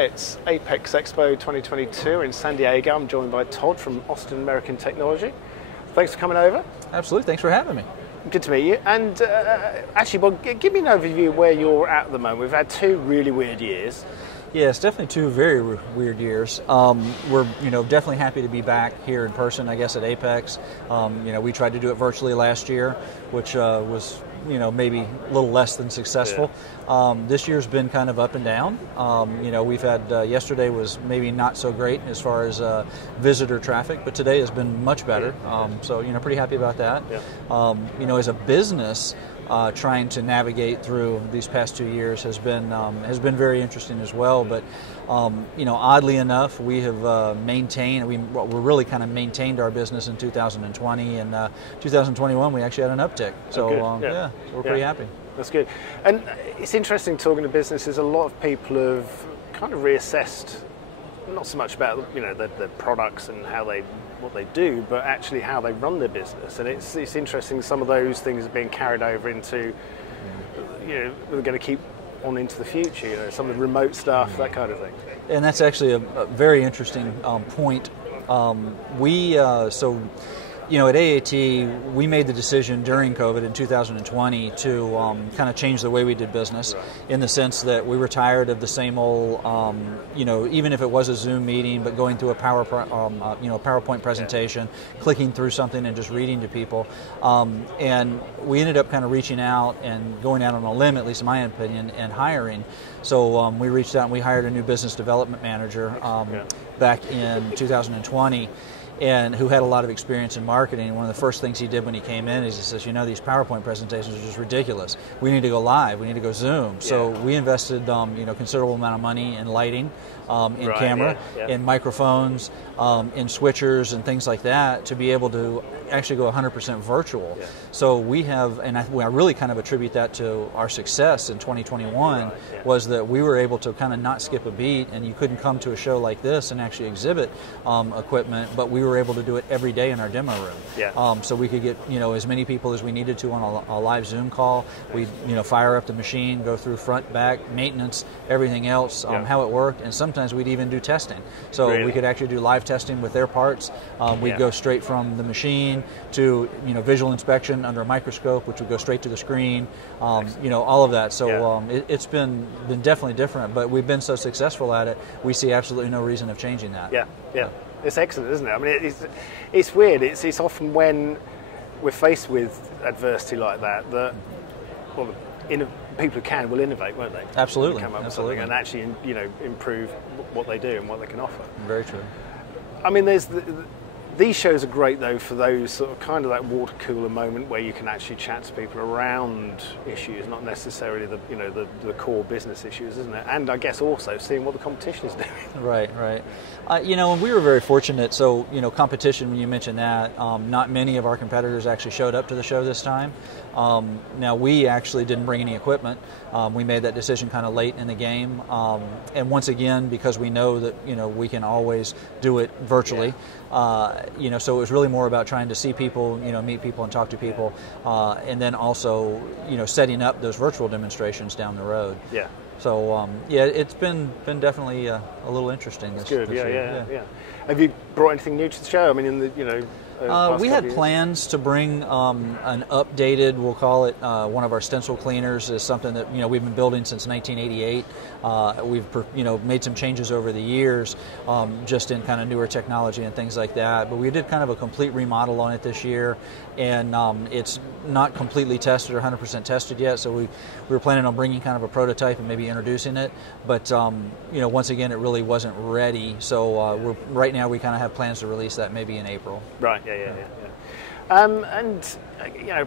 Hi, it's Apex Expo 2022 in San Diego. I'm joined by Todd from Austin American Technology. Thanks for coming over. Absolutely, thanks for having me. Good to meet you. And actually, well, give me an overview of where you're at the moment. We've had 2 really weird years. Yeah, it's definitely 2 very weird years. We're definitely happy to be back here in person, I guess, at Apex. We tried to do it virtually last year, which was maybe a little less than successful. Yeah. This year's been kind of up and down. We've had yesterday was maybe not so great as far as visitor traffic, but today has been much better. So pretty happy about that. Yeah. As a business, trying to navigate through these past 2 years has been very interesting as well. But oddly enough, we have maintained. We're really kind of maintained our business in 2020, and 2021 we actually had an uptick. So we're pretty happy. That's good. And it's interesting talking to businesses. A lot of people have kind of reassessed, not so much about their products and what they do, but actually how they run their business. And it's interesting, some of those things are being carried over into, we're going to keep on into the future, some of the remote stuff, that kind of thing. And that's actually a very interesting point. At AAT, we made the decision during COVID in 2020 to kind of change the way we did business, in the sense that we were tired of the same old, even if it was a Zoom meeting, but going through a PowerPoint presentation, clicking through something and just reading to people. And we ended up kind of reaching out and going out on a limb, at least in my opinion, and hiring. So we reached out and we hired a new business development manager back in 2020. And who had a lot of experience in marketing. And one of the first things he did when he came in is he says, these PowerPoint presentations are just ridiculous. We need to go live. We need to go Zoom. Yeah. So we invested, considerable amount of money in lighting, in camera, in microphones, in switchers and things like that to be able to actually go 100% virtual. Yeah. So we have, and I really kind of attribute that to our success in 2021, was that we were able to kind of not skip a beat, and you couldn't come to a show like this and actually exhibit equipment, but we were able to do it every day in our demo room. Yeah. So we could get as many people as we needed to on a live Zoom call. We'd fire up the machine, go through front, back, maintenance, everything else, how it worked, and sometimes we'd even do testing. So we could actually do live testing with their parts. We'd go straight from the machine to visual inspection under a microscope, which would go straight to the screen. All of that. So it's been definitely different, but we've been so successful at it. We see absolutely no reason of changing that. Yeah. It's excellent, isn't it? I mean, it's weird. It's often when we're faced with adversity like that people who can will innovate, won't they? Absolutely. Come up with something and actually improve what they do and what they can offer. Very true. I mean, these shows are great though for those sort of kind of that water cooler moment where you can actually chat to people around issues, not necessarily the core business issues, isn't it? And I guess also seeing what the competition is doing. Right. And we were very fortunate. So competition, when you mentioned that, not many of our competitors actually showed up to the show this time. Now we actually didn't bring any equipment. We made that decision kind of late in the game, and once again, because we know that we can always do it virtually. So it was really more about trying to see people, meet people and talk to people, and then also, setting up those virtual demonstrations down the road. Yeah. So it's been definitely a little interesting. This good. This year. Yeah. Have you brought anything new to the show? I mean, in the we had plans to bring an updated, we'll call it, one of our stencil cleaners is something that we've been building since 1988. We've made some changes over the years, just in kind of newer technology and things like that. But we did kind of a complete remodel on it this year, and it's not completely tested or 100% tested yet. So we were planning on bringing kind of a prototype and maybe introducing it. But once again, it really wasn't ready. So right now we kind of have plans to release that maybe in April. Right. Yeah. And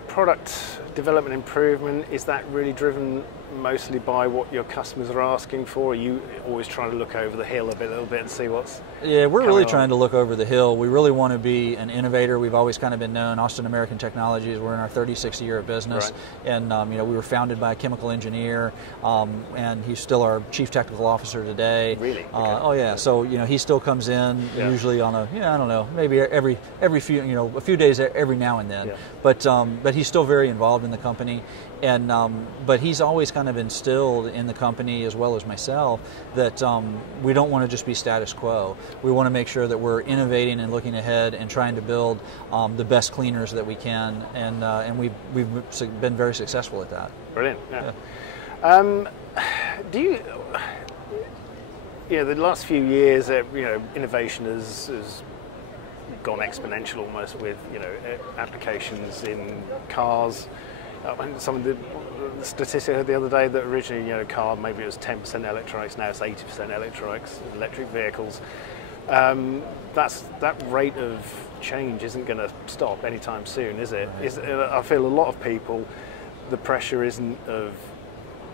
product development improvement, is that really driven mostly by what your customers are asking for? Are you always trying to look over the hill a little bit and see what's Yeah, we're really trying to look over the hill. We really want to be an innovator. We've always kind of been known, Austin American Technologies, we're in our 36th year of business. Right. And we were founded by a chemical engineer, and he's still our chief technical officer today. Really? Okay. So he still comes in usually on a I don't know, maybe every few a few days every now and then. Yeah. But he's still very involved in the company, and but he's always kind kind of instilled in the company as well as myself that we don't want to just be status quo. We want to make sure that we're innovating and looking ahead and trying to build the best cleaners that we can, and we've been very successful at that. Brilliant. Yeah. Do you? The last few years, innovation has gone exponential almost with applications in cars. Some of the statistics I heard the other day that originally a car, maybe it was 10% electronics, now it's 80% electronics, electric vehicles. That rate of change isn't going to stop anytime soon, is it? I feel a lot of people, the pressure isn't of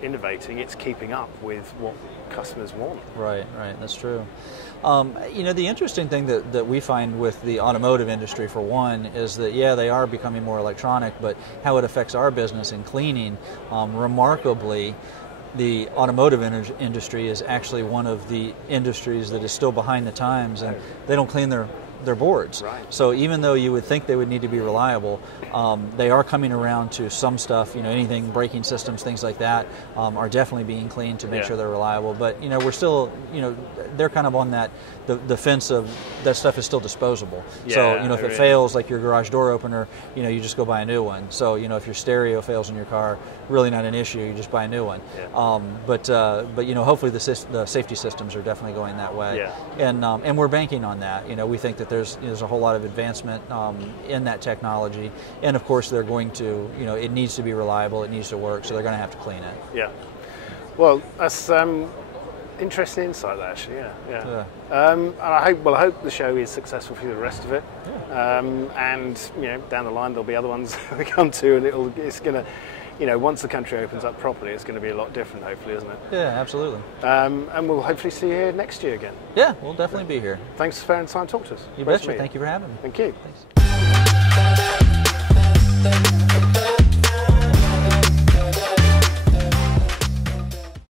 innovating, it's keeping up with what customers want. Right, that's true. The interesting thing that we find with the automotive industry, for one, is that, they are becoming more electronic, but how it affects our business in cleaning, remarkably, the automotive industry is actually one of the industries that is still behind the times, and they don't clean their boards. Right. So even though you would think they would need to be reliable, they are coming around to some stuff, anything, braking systems, things like that, are definitely being cleaned to make sure they're reliable. But, we're still, they're kind of on the fence of that stuff is still disposable. So, if it fails, like your garage door opener, you just go buy a new one. So, if your stereo fails in your car, really not an issue, you just buy a new one. Yeah. But hopefully the safety systems are definitely going that way. Yeah. And we're banking on that. We think that there's a whole lot of advancement in that technology, and of course they're going to, it needs to be reliable, it needs to work, so they're going to have to clean it. Yeah. Well, that's interesting insight, actually. Yeah. And I hope the show is successful for the rest of it. Yeah. And down the line there'll be other ones we come to, and it's going to. Once the country opens up properly, it's going to be a lot different, hopefully, isn't it? Yeah, absolutely. And we'll hopefully see you here next year again. Yeah, we'll definitely be here. Thanks for sparing time to talk to us. You betcha. Thank you for having me. Thank you. Thanks.